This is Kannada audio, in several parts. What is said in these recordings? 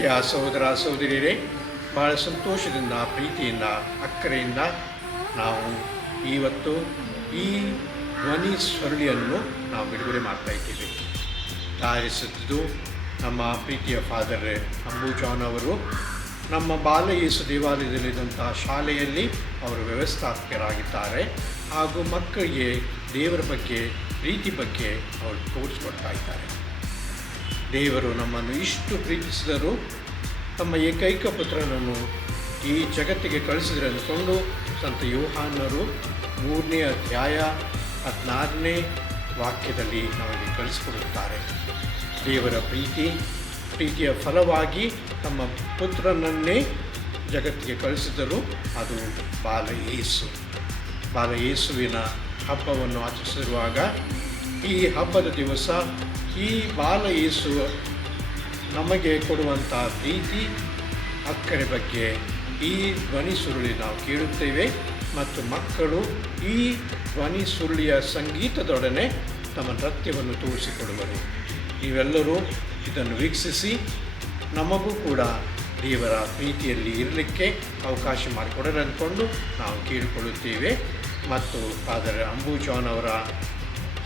ಪ್ರೀತಿಯ ಸಹೋದರ ಸಹೋದರಿಯರೇ, ಭಾಳ ಸಂತೋಷದಿಂದ, ಪ್ರೀತಿಯಿಂದ, ಅಕ್ಕರೆಯಿಂದ ನಾವು ಇವತ್ತು ಈ ಧ್ವನಿ ಸ್ವರಳಿಯನ್ನು ನಾವು ಬಿಡುಗಡೆ ಮಾಡ್ತಾಯಿದ್ದೀವಿ. ತಯಾರಿಸಿದ್ದು ನಮ್ಮ ಪ್ರೀತಿಯ ಫಾದರ್ ಅಂಬು ಜಾನ್ ಅವರು. ನಮ್ಮ ಬಾಲ ಯೇಸು ದೇವಾಲಯದಲ್ಲಿದ್ದಂಥ ಶಾಲೆಯಲ್ಲಿ ಅವರು ವ್ಯವಸ್ಥಾಪಕರಾಗಿದ್ದಾರೆ ಹಾಗೂ ಮಕ್ಕಳಿಗೆ ದೇವರ ಬಗ್ಗೆ, ಪ್ರೀತಿ ಬಗ್ಗೆ ಅವರು ತೋರಿಸ್ಕೊಡ್ತಾ ಇದ್ದಾರೆ. ದೇವರು ನಮ್ಮನ್ನು ಇಷ್ಟು ಪ್ರೀತಿಸಿದರು, ತಮ್ಮ ಏಕೈಕ ಪುತ್ರನನ್ನು ಈ ಜಗತ್ತಿಗೆ ಕಳಿಸಿದರೆ ಅಂದ್ಕೊಂಡು ಸಂತ ಯೋಹಾನರು 3ನೇ ಅಧ್ಯಾಯ 16ನೇ ವಾಕ್ಯದಲ್ಲಿ ನಮಗೆ ಕಳಿಸಿಕೊಡುತ್ತಾರೆ. ದೇವರ ಪ್ರೀತಿಯ ಫಲವಾಗಿ ತಮ್ಮ ಪುತ್ರನನ್ನೇ ಜಗತ್ತಿಗೆ ಕಳಿಸಿದರು. ಅದು ಬಾಲ ಯೇಸುವಿನ ಹಬ್ಬವನ್ನು ಆಚರಿಸಿರುವಾಗ ಈ ಹಬ್ಬದ ದಿವಸ ಈ ಬಾಲ ಯೇಸು ನಮಗೆ ಕೊಡುವಂಥ ಪ್ರೀತಿ, ಅಕ್ಕರೆ ಬಗ್ಗೆ ಈ ಧ್ವನಿ ಸುರುಳಿ ನಾವು ಕೇಳುತ್ತೇವೆ ಮತ್ತು ಮಕ್ಕಳು ಈ ಧ್ವನಿ ಸುರುಳಿಯ ಸಂಗೀತದೊಡನೆ ತಮ್ಮ ನೃತ್ಯವನ್ನು ತೋರಿಸಿಕೊಡುವರು. ನೀವೆಲ್ಲರೂ ಇದನ್ನು ವೀಕ್ಷಿಸಿ ನಮಗೂ ಕೂಡ ದೇವರ ಪ್ರೀತಿಯಲ್ಲಿ ಇರಲಿಕ್ಕೆ ಅವಕಾಶ ಮಾಡಿಕೊಡಲು ಅಂದ್ಕೊಂಡು ನಾವು ಕೇಳಿಕೊಳ್ಳುತ್ತೇವೆ. ಮತ್ತು ಫಾದರ್ ಅಂಬು ಜಾನ್ ಅವರ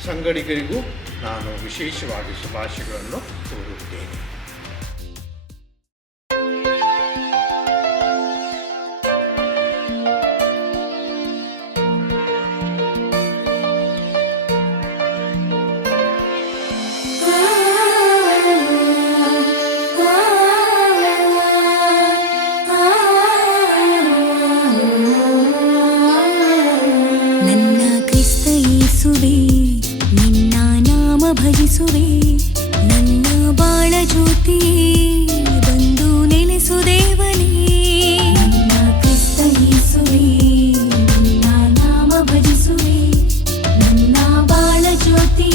ಸಂಗಡಿಗರಿಗೂ ನಾನು ವಿಶೇಷವಾಗಿ ಶುಭಾಶಯಗಳನ್ನು ಕೋರುತ್ತೇನೆ. ನಿನ್ನ ನಾಮ ಭಜಿಸುವೆ, ನನ್ನ ಬಾಳ ಜ್ಯೋತಿ ಬಂದು ನೆಲೆಸು ದೇವನೇ. ನನ್ನ ಕ್ರಿಸ್ತ ಯೇಸುವೇ, ನಿನ್ನ ನಾಮ ಭಜಿಸುವೆ, ನನ್ನ ಬಾಳ ಜ್ಯೋತಿ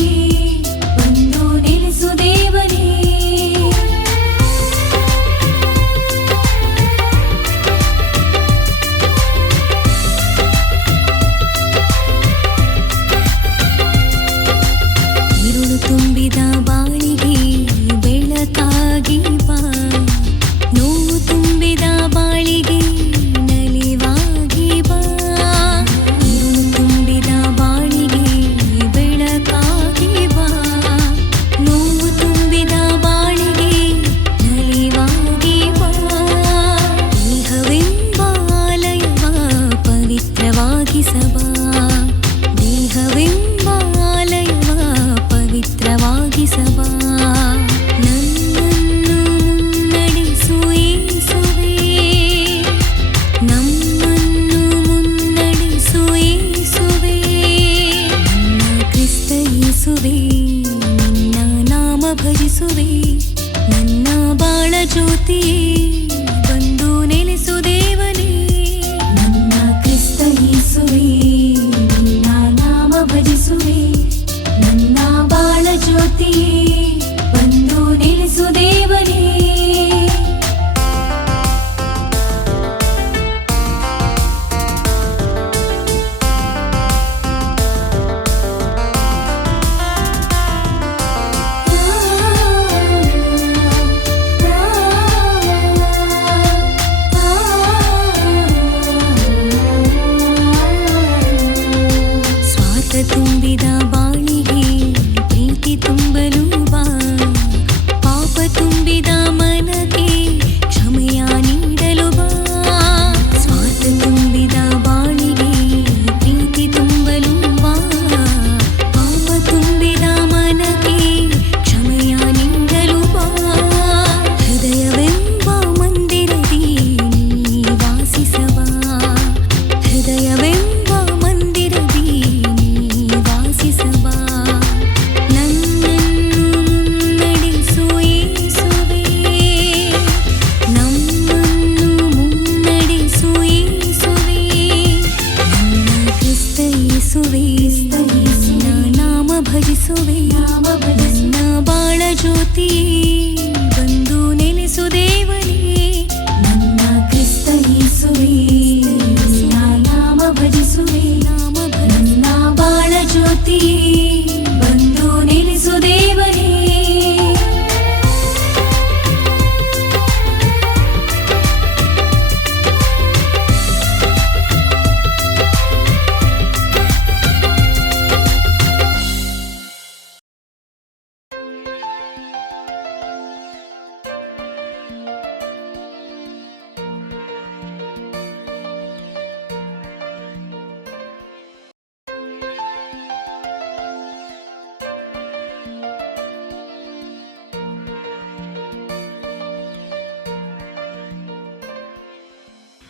ಬಂದು ನೆಲೆಸು ದೇವನೇ. ತುಂಬಿದ ಬಾಳಿಗೆ ಬೆಳಕಾಗಿ ಬಾ, ನೋವು ತುಂಬಿದ ಬಾಳಿಗೆ ನಲಿವಾಗಿ ಬಾ. ഇരുಳು ತುಂಬಿದ ಬಾಳಿಗೆ ಬೆಳಕಾಗಿ ಬಾ, ನೋವು ತುಂಬಿದ ಬಾಳಿಗೆ ನಲಿವಾಗಿ ಬಾ. ದೇಹವೆಂಬ ಆಲಯವ ಪವಿತ್ರವಾಗಿಸಬಾ, ದೇಹವೆಂಬ ಆಲಯವ ಪವಿತ್ರವಾಗಿಸಬಾ. ನನ್ನನ್ನು ಮುನ್ನಡೆಸು ಯೇಸುವೇ, ನಮ್ಮನ್ನು ಮುನ್ನಡೆಸು ಯೇಸುವೇ. ನನ್ನ ಕ್ರಿಸ್ತ ಯೇಸುವೇ, ನಿನ್ನ ನಾಮ ಭಜಿಸುವೆ, ನನ್ನ ಬಾಳ ಜ್ಯೋತಿಯೇ